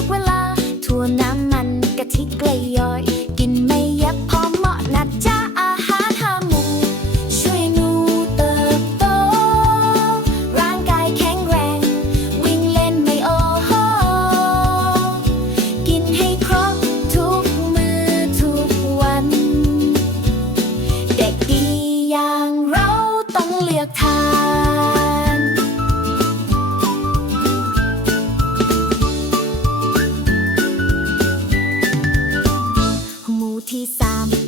ทุกเวลาทั่วน้ำมันกะทิกระยอย กินไม่ยับพอเหมาะนะจ๊ะอาหารหามูช่วยหนูเติบโต ร่างกายแข็งแรง วิ่งเล่นไม่โอโหกินให้ครบทุกมือทุกวัน เด็กดีอย่างเราต้องเลือกทาน ที่สาม